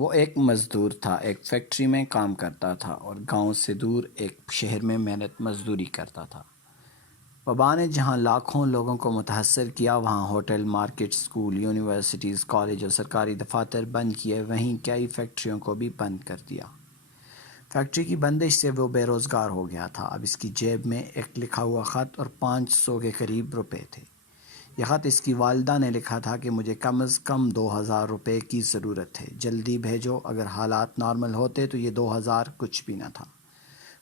وہ ایک مزدور تھا، ایک فیکٹری میں کام کرتا تھا اور گاؤں سے دور ایک شہر میں محنت مزدوری کرتا تھا۔ وبا نے جہاں لاکھوں لوگوں کو متاثر کیا، وہاں hotel, market, school, universities, college اور سرکاری دفاتر بند کیے، وہیں کئی فیکٹریوں کو بھی بند کر دیا۔ فیکٹری کی بندش سے وہ بے روزگار ہو گیا تھا۔ اب اس کی جیب میں ایک لکھا ہوا خط اور 500 کے قریب روپے تھے۔ یہ خط اس کی والدہ نے لکھا تھا کہ مجھے کم از کم 2000 روپے کی ضرورت ہے، جلدی بھیجو، اگر حالات نارمل ہوتے تو یہ 2000 کچھ بھی نہ تھا۔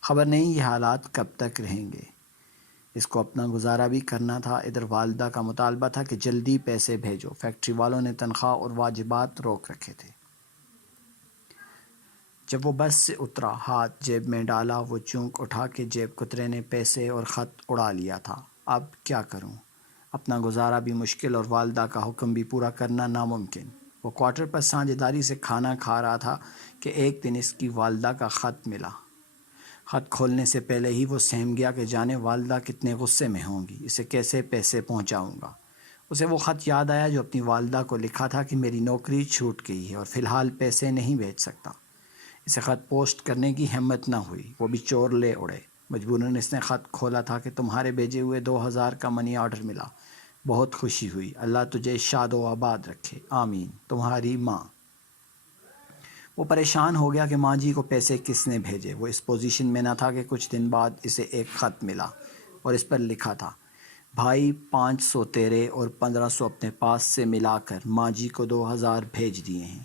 خبر نہیں یہ حالات کب تک رہیں گے۔ اس کو اپنا گزارا بھی کرنا تھا۔ ادھر والدہ کا مطالبہ تھا کہ جلدی پیسے بھیجو۔ فیکٹری والوں نے تنخواہ اور واجبات روک رکھے تھے۔ جب وہ بس سے اترا، ہاتھ جیب میں ڈالا، وہ چونک اٹھا کہ جیب کترے نے پیسے اور خط اڑا لیا تھا۔ اب کیا کروں؟ اپنا گزارا بھی مشکل اور والدہ کا حکم بھی پورا کرنا ناممکن۔ وہ کوارٹر پر سانجھ داری سے کھانا کھا رہا تھا کہ ایک دن اس کی والدہ کا خط ملا۔ خط کھولنے سے پہلے ہی وہ سہم گیا کہ جانے والدہ کتنے غصے میں ہوں گی، اسے کیسے پیسے پہنچاؤں گا۔ اسے وہ خط یاد آیا جو اپنی والدہ کو لکھا تھا کہ میری نوکری چھوٹ گئی ہے اور فی الحال پیسے نہیں بھیج سکتا۔ اسے خط پوسٹ کرنے کی ہمت نہ ہوئی، وہ بھی چور لے اڑے۔ مجبوراً اس نے خط کھولا تھا کہ تمہارے بھیجے ہوئے 2000 کا منی آرڈر ملا، بہت خوشی ہوئی، اللہ تجھے شاد و آباد رکھے، آمین، تمہاری ماں۔ وہ پریشان ہو گیا کہ ماں جی کو پیسے کس نے بھیجے۔ وہ اس پوزیشن میں نہ تھا کہ کچھ دن بعد اسے ایک خط ملا اور اس پر لکھا تھا، بھائی 500 تیرے اور 1500 اپنے پاس سے ملا کر ماں جی کو 2000 بھیج دیے ہیں،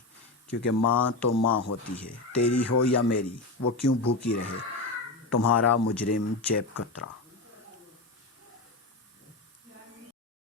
کیونکہ ماں تو ماں ہوتی ہے، تیری ہو یا میری، وہ کیوں بھوکی رہے، تمہارا مجرم جیب کترا۔